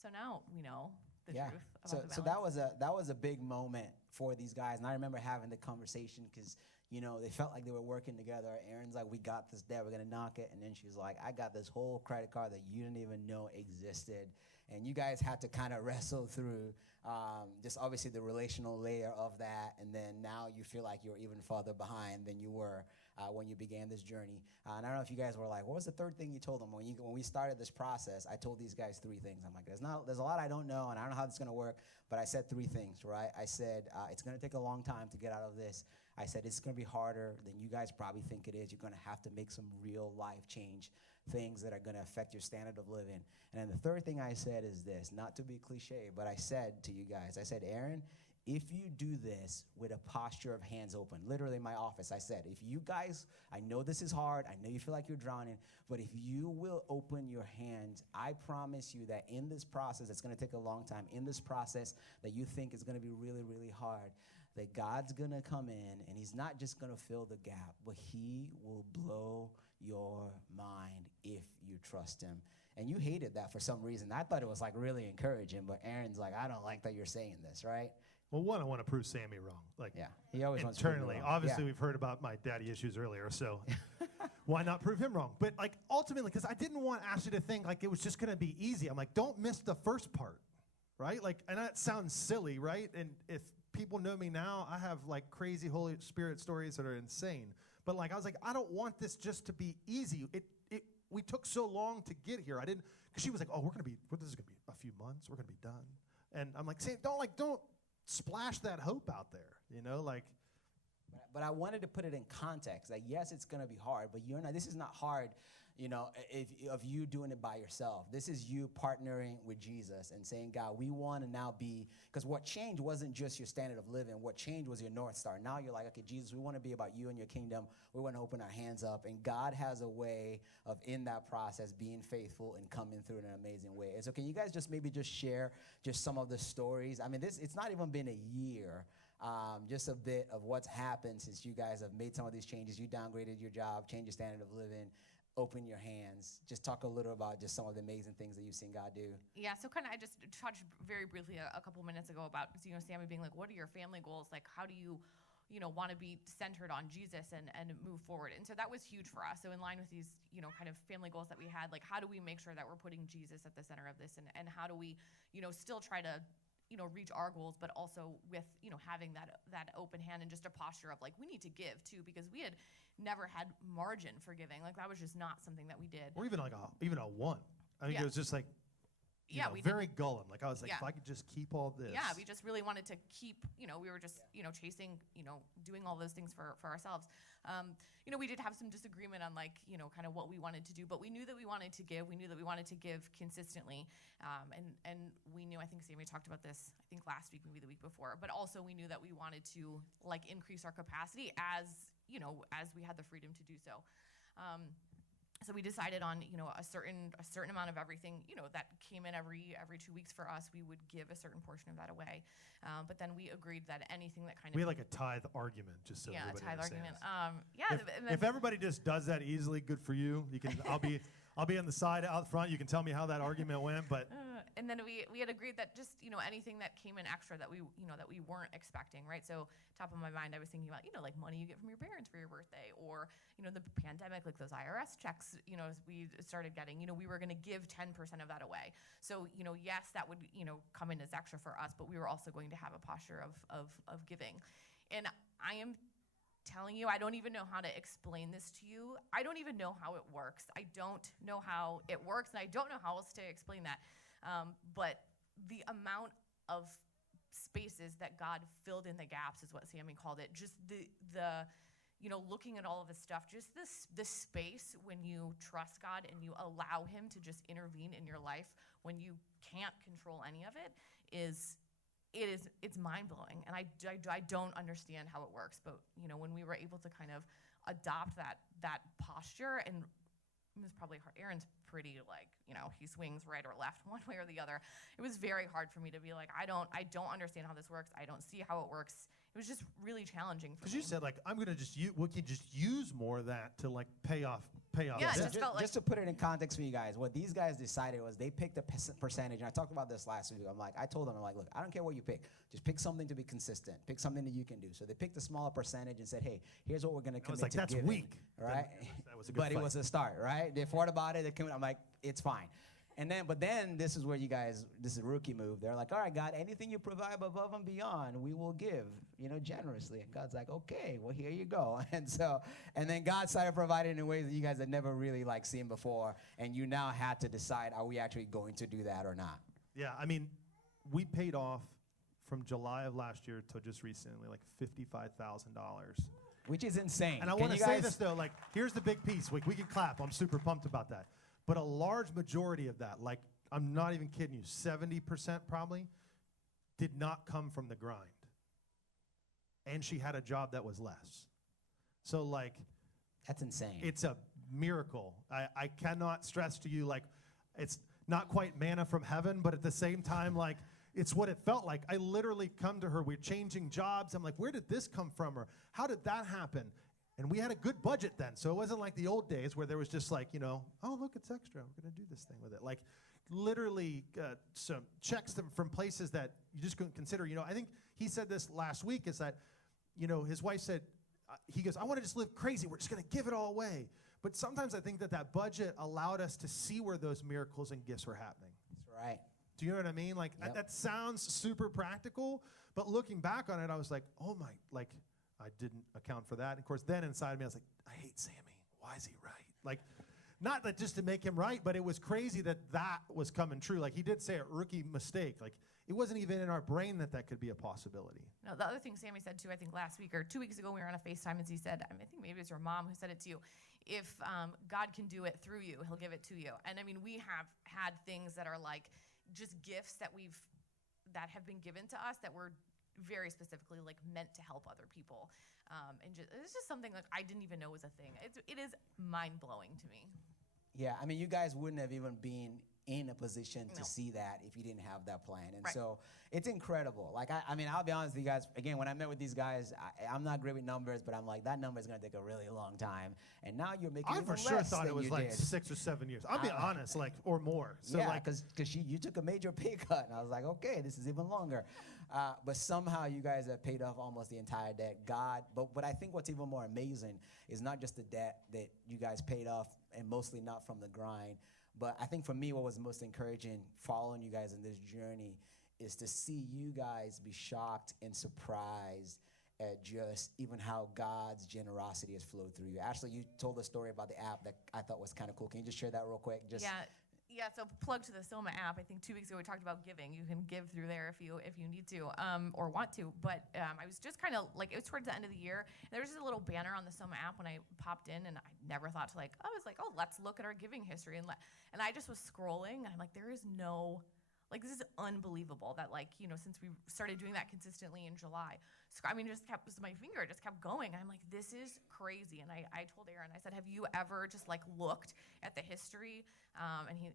So now we know the truth about the balance. So that was a big moment for these guys. And I remember having the conversation because they felt like they were working together. Aaron's like, we got this, Dad, we're going to knock it. And then she's like, I got this whole credit card that you didn't even know existed. And you guys had to kind of wrestle through just obviously the relational layer of that. And then now you feel like you're even farther behind than you were when you began this journey. And I don't know if you guys were like, what was the third thing you told them? When we started this process, I told these guys 3 things. I'm like, there's a lot I don't know, and I don't know how this is going to work. But I said 3 things, right? I said, it's going to take a long time to get out of this. I said, it's going to be harder than you guys probably think it is. You're going to have to make some real life change, things that are going to affect your standard of living. And then the third thing I said is this, not to be cliche, but I said to you guys, I said, Aaron, if you do this with a posture of hands open, literally in my office, I said, if you guys, I know this is hard, I know you feel like you're drowning, but if you will open your hands, I promise you that in this process, it's going to take a long time, in this process that you think is going to be really, really hard, that God's going to come in and he's not just going to fill the gap, but he will blow your mind if you trust him. And you hated that for some reason. I thought it was like really encouraging, but Aaron's like, I don't like that you're saying this, right? Well, one, I want to prove Sammy wrong. Like, yeah, he always wants to prove me internally. wrong. Obviously, Yeah. we've heard about my daddy issues earlier, so why not prove him wrong? But like ultimately, because I didn't want Ashley to think like it was just going to be easy. I'm like, don't miss the first part, right? Like, and that sounds silly, right? And if people know me now, I have like crazy Holy Spirit stories that are insane. But like, I was like, I don't want this just to be easy. We took so long to get here. I didn't, because she was like, oh, this is gonna be a few months. We're gonna be done. And I'm like, Sam, don't splash that hope out there, like. But I wanted to put it in context. Like, yes, it's going to be hard, but this is not hard, of you doing it by yourself. This is you partnering with Jesus and saying, God, we want to now be, because what changed wasn't just your standard of living. What changed was your North Star. Now you're like, okay, Jesus, we want to be about you and your kingdom. We want to open our hands up. And God has a way of, in that process, being faithful and coming through in an amazing way. And so can you guys just share just some of the stories? I mean, it's not even been a year. Just a bit of what's happened since you guys have made some of these changes. You downgraded your job, changed your standard of living, open your hands. Just talk a little about just some of the amazing things that you've seen God do. Yeah, so kind of I just touched very briefly a couple minutes ago about, Sammy being like, what are your family goals? Like, how do you want to be centered on Jesus and move forward? And so that was huge for us. So in line with these, kind of family goals that we had, like, how do we make sure that we're putting Jesus at the center of this? And how do we, still try to reach our goals, but also with, having that open hand and just a posture of like, we need to give too, because we had never had margin for giving. Like, that was just not something that we did. Or even like a 1. I think it was just like, very gullible. Like, I was like, if I could just keep all this. Yeah, we just really wanted to keep, we were just, chasing, doing all those things for ourselves. We did have some disagreement on like, kind of what we wanted to do, but we knew that we wanted to give. We knew that we wanted to give consistently. And we knew, I think Sammy talked about this, I think last week, maybe the week before, but also we knew that we wanted to like increase our capacity as we had the freedom to do so. So we decided on, a certain amount of everything, that came in every 2 weeks for us. We would give a certain portion of that away. But then we agreed that anything that kind of... We had like a tithe argument, just so everybody a tithe understands. argument. If everybody just does that easily, good for you. I'll I'll be on the side out front. You can tell me how that argument went, but. And then we had agreed that just, anything that came in extra that we weren't expecting, right? So top of my mind, I was thinking about, like money you get from your parents for your birthday, or, the pandemic, like those IRS checks, as we started getting, we were going to give 10% of that away. So, yes, that would, come in as extra for us, but we were also going to have a posture of giving. And I am telling you, I don't even know how to explain this to you. I don't even know how it works. I don't know how it works, and I don't know how else to explain that. But the amount of spaces that God filled in the gaps is what Sammy called it. Just the looking at all of this stuff, just this space when you trust God and you allow him to just intervene in your life when you can't control any of it it's mind-blowing. And I don't understand how it works, but when we were able to kind of adopt that posture, and it was probably hard. Aaron's pretty he swings right or left one way or the other. It was very hard for me to be like, I don't understand how this works. I don't see how it works. It was just really challenging for me. Because you said I'm gonna we can just use more of that to pay off. Yeah, it just felt like, just to put it in context for you guys, what these guys decided was they picked a percentage, and I talked about this last week. I told them, look, I don't care what you pick. Just pick something to be consistent. Pick something that you can do. So they picked a smaller percentage and said, hey, here's what we're going to commit to that's giving. weak. Right? That was a good But fight. it was a start, right? They fought about it. I'm like, it's fine. But then this is where this is a rookie move. They're like, all right, God, anything you provide above and beyond, we will give, generously. And God's like, okay, well, here you go. And then God started providing in ways that you guys had never really seen before. And you now had to decide, are we actually going to do that or not? Yeah, we paid off from July of last year to just recently, $55,000. Which is insane. And I want to say this, though, here's the big piece. We can clap. I'm super pumped about that. But a large majority of that, I'm not even kidding you, 70% probably, did not come from the grind. And she had a job that was less. So, that's insane. It's a miracle. I cannot stress to you, it's not quite manna from heaven, but at the same time, it's what it felt like. I literally come to her, we're changing jobs. I'm like, where did this come from? Or how did that happen? And we had a good budget then, so it wasn't like the old days where there was just oh, look, it's extra. We're going to do this thing with it. Literally some checks from places that you just couldn't consider. I think he said this last week, is that, his wife said, he goes, I want to just live crazy. We're just going to give it all away. But sometimes I think that budget allowed us to see where those miracles and gifts were happening. That's right. Do you know what I mean? Yep. That sounds super practical, but looking back on it, I was like, oh my, I didn't account for that. And of course, then inside me, I was like, I hate Sammy. Why is he right? Not that just to make him right, but it was crazy that was coming true. He did say a rookie mistake. It wasn't even in our brain that could be a possibility. No, the other thing Sammy said too, I think last week or 2 weeks ago, we were on a FaceTime, and he said, I think maybe it was your mom who said it to you, if God can do it through you, he'll give it to you. And we have had things that are just gifts that have been given to us that were very specifically meant to help other people, and it's just something I didn't even know was a thing. It is mind-blowing to me. Yeah, you guys wouldn't have even been in a position to see that if you didn't have that plan. And right. So it's incredible. I'll be honest with you guys. Again, when I met with these guys, I'm not great with numbers, but I'm like, that number is going to take a really long time. And now you're making even less I for sure thought than it was you did. 6 or 7 years. I'll be honest, or more. So yeah, because you took a major pay cut, and I was like, okay, this is even longer. But somehow you guys have paid off almost the entire debt. But I think what's even more amazing is not just the debt that you guys paid off, and mostly not from the grind. But I think for me, what was most encouraging following you guys in this journey is to see you guys be shocked and surprised at just even how God's generosity has flowed through you. Ashley, you told a story about the app that I thought was kind of cool. Can you just share that real quick? Yeah, so plug to the Soma app. I think 2 weeks ago we talked about giving. You can give through there if you need to or want to. But I was just kind of it was towards the end of the year. And there was just a little banner on the Soma app when I popped in, and I never thought to I was like, oh, let's look at our giving history. And I just was scrolling, and I'm like, there is no, this is unbelievable that since we started doing that consistently in July, my finger just kept going. I'm like, this is crazy. And I told Aaron, I said, have you ever just looked at the history? And he,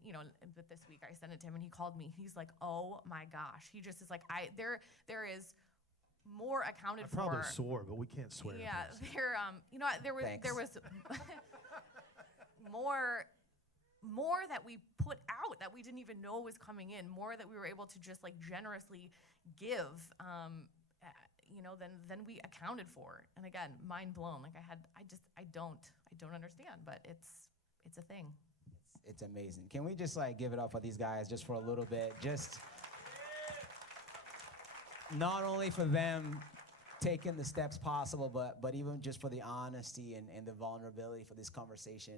but this week I sent it to him, and he called me. He's like, oh my gosh. He just is like, there is more accounted for. I probably swore, but we can't swear. Yeah, there was more that we put out that we didn't even know was coming in, more that we were able to just like generously give, than we accounted for. And again, mind blown. Like I don't understand, but it's a thing. It's amazing. Can we just like give it up for these guys just for a little bit? Just not only for them taking the steps possible, but even just for the honesty and the vulnerability for this conversation.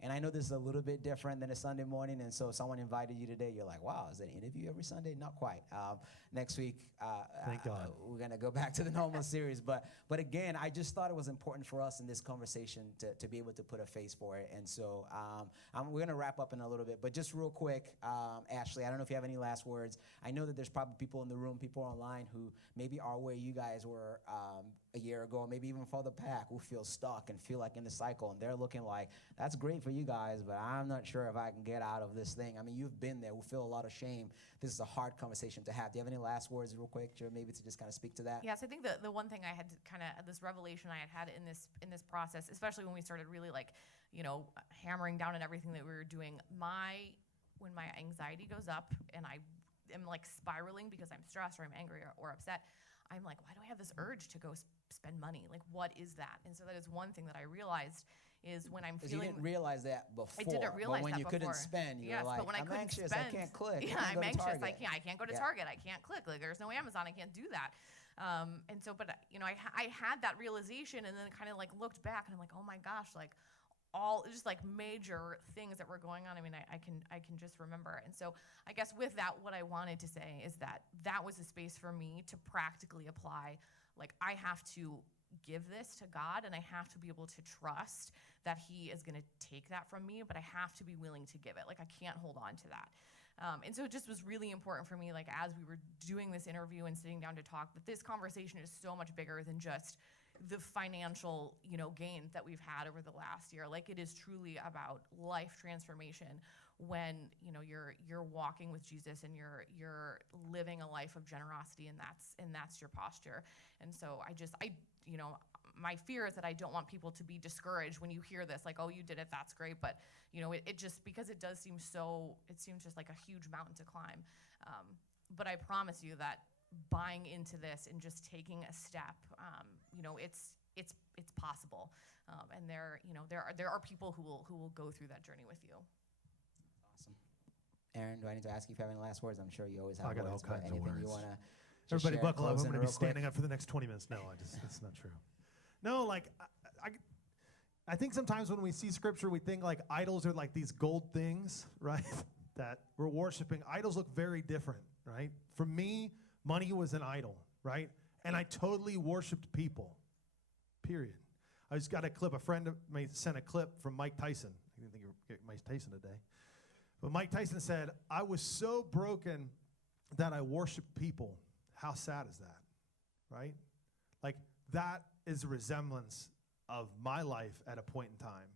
And I know this is a little bit different than a Sunday morning, and so if someone invited you today, you're like, wow, is that an interview every Sunday? Not quite. Next week, Thank God. we're going to go back to the normal series. But again, I just thought it was important for us in this conversation to be able to put a face for it. And so we're going to wrap up in a little bit. But just real quick, Ashley, I don't know if you have any last words. I know that there's probably people in the room, people online who maybe are where you guys were a year ago, or maybe even further back, who feel stuck and feel like in the cycle, and they're looking like, that's great for you guys, but I'm not sure if I can get out of this thing. I mean, you've been there. We feel a lot of shame. This is a hard conversation to have. Do you have any last words real quick, Joe, maybe to just kind of speak to that? Yes, I think the one thing I had kind of, this revelation I had in this process, especially when we started really like, hammering down on everything that we were doing, when my anxiety goes up and I am like spiraling because I'm stressed or I'm angry or upset, I'm like, why do I have this urge to go spend money? Like, what is that? And so that is one thing that I realized is when I'm feeling. You didn't realize that before. I didn't realize but when that you before. couldn't spend, you were like, but when I I'm couldn't anxious, spend, I can't click. Yeah, I'm anxious. I can't go to Yeah. Target. I can't click. Like, there's no Amazon. I can't do that. And so, but I had that realization, and then kind of like looked back, and I'm like, oh my gosh, like. All just like major things that were going on. I mean, I can just remember. And so I guess with that, what I wanted to say is that was a space for me to practically apply. Like, I have to give this to God, and I have to be able to trust that He is going to take that from me, but I have to be willing to give it. Like, I can't hold on to that. And so it just was really important for me, like, as we were doing this interview and sitting down to talk, that this conversation is so much bigger than just the financial, gain that we've had over the last year. Like, it is truly about life transformation when, you're walking with Jesus and you're living a life of generosity, and that's your posture. And so my fear is that I don't want people to be discouraged when you hear this, like, oh, you did it, that's great. But, it just, because it does seem it seems just like a huge mountain to climb. But I promise you that buying into this and just taking a step, it's possible. And there are people who will go through that journey with you. Awesome. Aaron, do I need to ask you if you have any last words? I'm sure you always have I got words, all kinds but of anything words. you want to Everybody buckle up. I'm going to be real standing quick? up for the next 20 minutes. No, it's not true. No, like, I think sometimes when we see scripture, we think like idols are like these gold things, right, that we're worshiping. Idols look very different, right? For me, money was an idol, right? And I totally worshiped people, period. I just got a clip. A friend of mine sent a clip from Mike Tyson. I didn't think you were getting Mike Tyson today. But Mike Tyson said, I was so broken that I worshiped people. How sad is that, right? Like, that is a resemblance of my life at a point in time.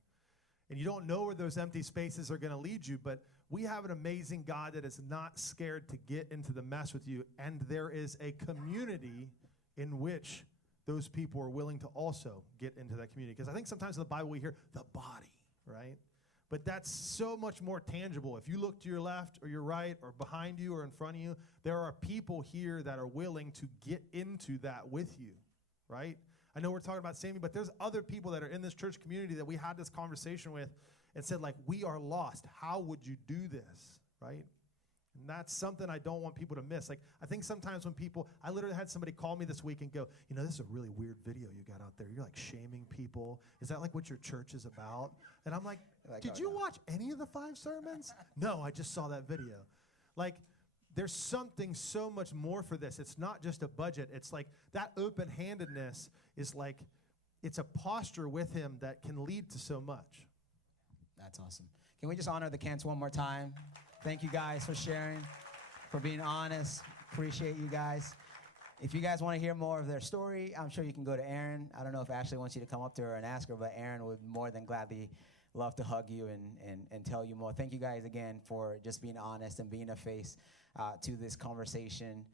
And you don't know where those empty spaces are going to lead you, but we have an amazing God that is not scared to get into the mess with you, and there is a community in which those people are willing to also get into that community. Because I think sometimes in the Bible we hear the body, right? But that's so much more tangible. If you look to your left or your right or behind you or in front of you, there are people here that are willing to get into that with you, right? I know we're talking about Sammy, but there's other people that are in this church community that we had this conversation with and said, like, we are lost. How would you do this, right? And that's something I don't want people to miss. Like, I think sometimes when people, I literally had somebody call me this week and go, this is a really weird video you got out there. You're like shaming people. Is that like what your church is about? And I'm like, did you watch any of the 5 sermons? No, I just saw that video. Like, there's something so much more for this. It's not just a budget. It's like that open-handedness is like, it's a posture with him that can lead to so much. That's awesome. Can we just honor the Kents one more time? Thank you guys for sharing, for being honest. Appreciate you guys. If you guys want to hear more of their story, I'm sure you can go to Erin. I don't know if Ashley wants you to come up to her and ask her, but Erin would more than gladly love to hug you and tell you more. Thank you guys again for just being honest and being a face to this conversation.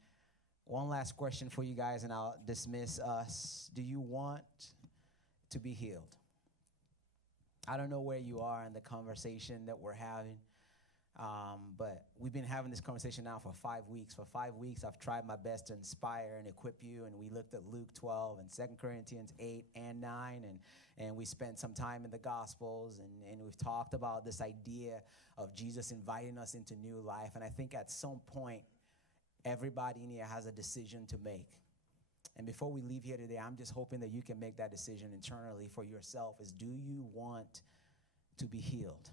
One last question for you guys, and I'll dismiss us. Do you want to be healed? I don't know where you are in the conversation that we're having, but we've been having this conversation now for 5 weeks. For 5 weeks, I've tried my best to inspire and equip you, and we looked at Luke 12 and 2 Corinthians 8 and 9, and we spent some time in the Gospels, and we've talked about this idea of Jesus inviting us into new life. And I think at some point, everybody in here has a decision to make. And before we leave here today, I'm just hoping that you can make that decision internally for yourself is, do you want to be healed?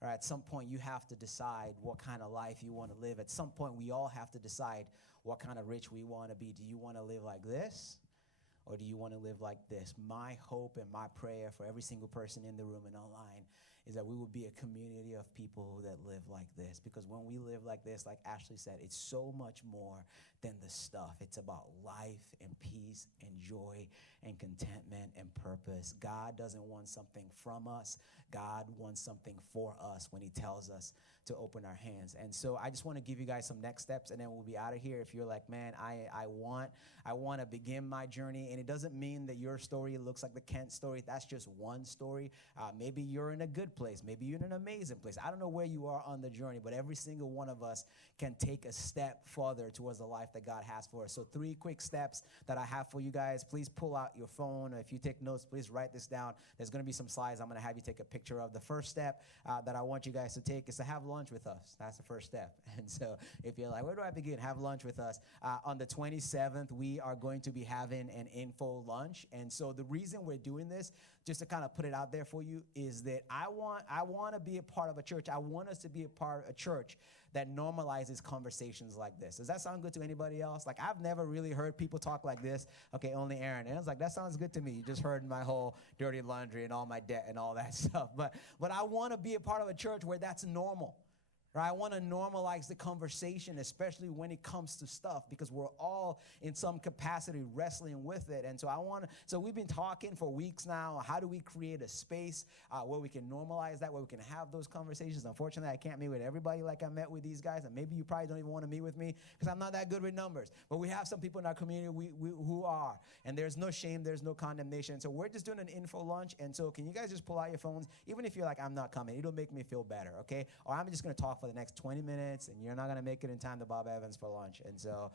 Or at some point, you have to decide what kind of life you want to live. At some point, we all have to decide what kind of rich we want to be. Do you want to live like this? Or do you want to live like this? My hope and my prayer for every single person in the room and online is that we will be a community of people that live like this. Because when we live like this, like Ashley said, it's so much more than the stuff. It's about life and peace and joy and contentment and purpose. God doesn't want something from us. God wants something for us when he tells us to open our hands. And so I just want to give you guys some next steps, and then we'll be out of here. If you're like, man, I want to begin my journey, and it doesn't mean that your story looks like the Kent story. That's just one story. Maybe you're in a good place. Maybe you're in an amazing place. I don't know where you are on the journey, but every single one of us can take a step further towards the life that God has for us. So 3 quick steps that I have for you guys. Please pull out your phone. If you take notes, please write this down. There's going to be some slides I'm going to have you take a picture of. The first step that I want you guys to take is to have lunch with us. That's the first step. And so if you're like, where do I begin? Have lunch with us. On the 27th, we are going to be having an info lunch. And so the reason we're doing this, just to kind of put it out there for you, is that I want to be a part of a church. I want us to be a part of a church that normalizes conversations like this. Does that sound good to anybody else? Like, I've never really heard people talk like this. Okay, only Aaron. And I was like, that sounds good to me. You just heard my whole dirty laundry and all my debt and all that stuff. But I want to be a part of a church where that's normal. Right? I want to normalize the conversation, especially when it comes to stuff, because we're all in some capacity wrestling with it. And so we've been talking for weeks now. How do we create a space where we can normalize that, where we can have those conversations? Unfortunately, I can't meet with everybody like I met with these guys, and maybe you probably don't even want to meet with me because I'm not that good with numbers. But we have some people in our community who are, and there's no shame, there's no condemnation. So we're just doing an info lunch, and so can you guys just pull out your phones? Even if you're like, I'm not coming, it'll make me feel better, okay? Or I'm just going to talk for the next 20 minutes, and you're not going to make it in time to Bob Evans for lunch. And so,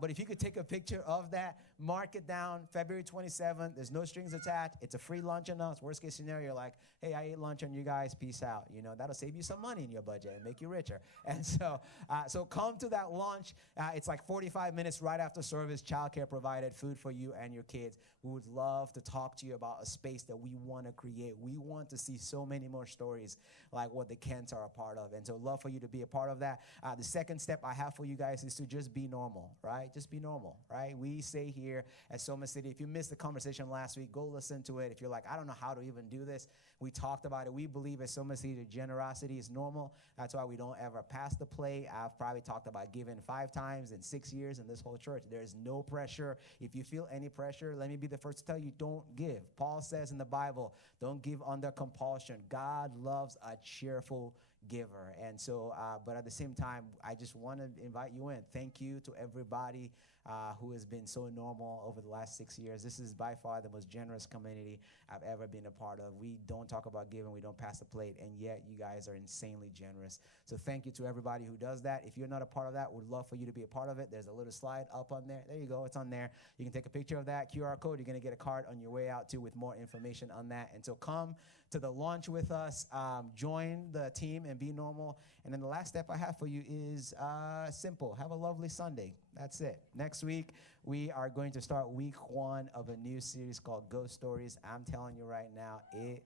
but if you could take a picture of that, mark it down, February 27th. There's no strings attached. It's a free lunch on us. Worst case scenario, like, hey, I ate lunch on you guys. Peace out. You know, that'll save you some money in your budget and make you richer. And so, so come to that lunch. It's like 45 minutes right after service, childcare provided, food for you and your kids. We would love to talk to you about a space that we want to create. We want to see so many more stories like what the Kents are a part of. And so love for you to be a part of that. The second step I have for you guys is to just be normal, right? Just be normal, right? We say here at Soma City, if you missed the conversation last week, go listen to it. If you're like, I don't know how to even do this, we talked about it. We believe at Soma City that generosity is normal. That's why we don't ever pass the plate. I've probably talked about giving 5 times in 6 years in this whole church. There's no pressure. If you feel any pressure, let me be the first to tell you, don't give. Paul says in the Bible, don't give under compulsion. God loves a cheerful giver. And so, but at the same time, I just want to invite you in. Thank you to everybody who has been so normal over the last 6 years. This is by far the most generous community I've ever been a part of. We don't talk about giving, we don't pass the plate, and yet you guys are insanely generous. So thank you to everybody who does that. If you're not a part of that, we'd love for you to be a part of it. There's a little slide up on there. There you go, it's on there. You can take a picture of that QR code. You're going to get a card on your way out too with more information on that. And so come to the launch with us, join the team and be normal. And then the last step I have for you is simple. Have a lovely Sunday. That's it. Next week, we are going to start week 1 of a new series called Ghost Stories. I'm telling you right now,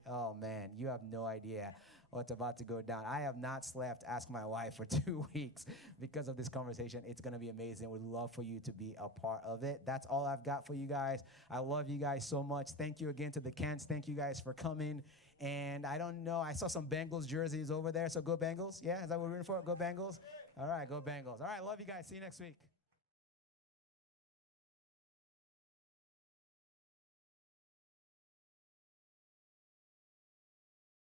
oh man, you have no idea what's about to go down. I have not slept, ask my wife, for 2 weeks because of this conversation. It's going to be amazing. We'd love for you to be a part of it. That's all I've got for you guys. I love you guys so much. Thank you again to the Kents. Thank you guys for coming. And I don't know, I saw some Bengals jerseys over there, so go Bengals. Yeah, is that what we're rooting for? Go Bengals? All right, go Bengals. All right, love you guys. See you next week.